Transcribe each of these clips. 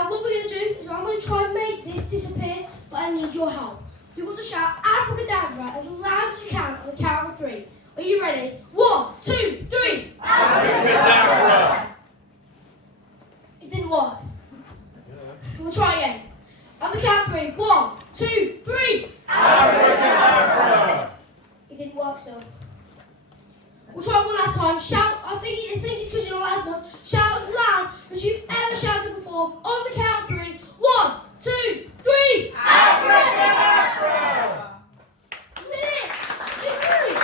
Now what we're going to do is I'm going to try and make this disappear, but I need your help. You've got to shout abracadabra as loud as you can on the count of 3. Are you ready? 1, 2, 3. Abracadabra! It didn't work. We'll try again. On the count of 3. 1, 2, 3. Abracadabra! It didn't work still. We'll try it one last time. Shout. I think it's because you're not loud enough. Shout as loud as you've ever shouted before. On the count of 3. 1, 2, 3. Abracadabra! You did it. You did it.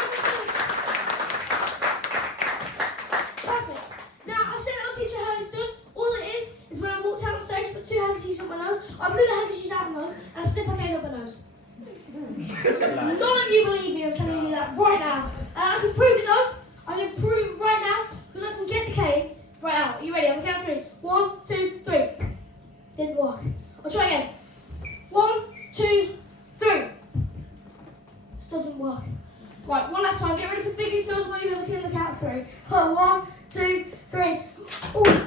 Perfect. Now I said I'll teach you how it's done. All it is when I walked out on stage, put 2 handkerchiefs up my nose. I blew the handkerchiefs out of my nose and I stick my cane up my nose. None of you believe me. I'm telling you that right now. I can prove it though. I can prove it right now because I can get the cane right out. Are you ready? On the count of 3. 1, 2, 3. Didn't work. I'll try again. 1, 2, 3. Still didn't work. Right, one last time. Get ready for the biggest nose wave you've ever seen on the count of 3. 1, 2, 3. Ooh.